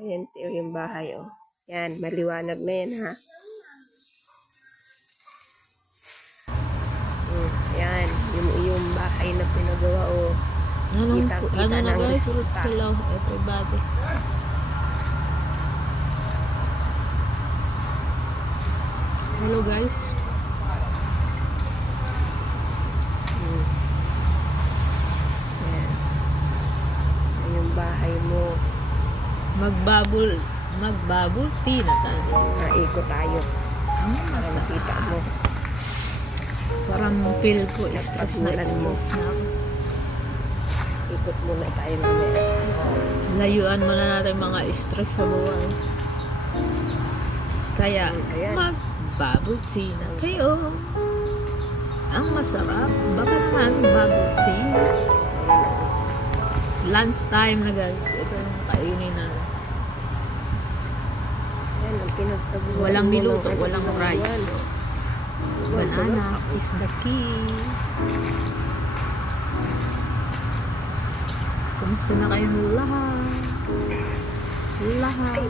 Ayan, Teo, yung bahay, oh. Yan, maliwanag na yan, ha? Yan, yung bahay na pinagawa, oh. Kita na ng guys? resulta. Hello everybody. Hello guys. Yan. Yan yung bahay mo. Magbabul tea na tayo. Naikot tayo. Nakita mo. Parang feel ko stress na Nagpagulan mo. stress na ako. Ikot muna tayo mamaya. Layuan muna natin mga stress sa buhay. Kaya Ayan. magbubble tea na kayo. Ang masarap. Baka naman bubble tea. Lunch time na guys. Ito yung kainin na. Yan, ang pinagtaguan Walang mo niluto, ng walang rice. Banana is the key. Kumusta na kayong lahat? Lahat.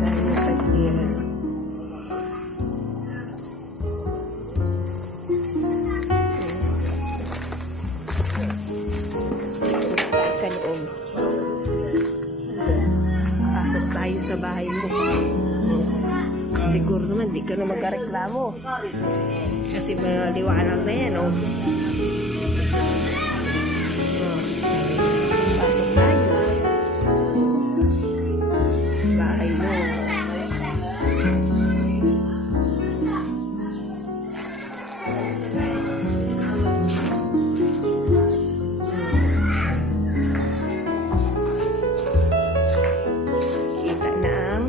Yan yung tagbihan. Tayo sa loob. Pasok tayo sa bahay mo. Siguro naman, di ka na magkareklamo. Kasi maliwanag na yan, oh. Pasok tayo. Bahay mo. Kita na ang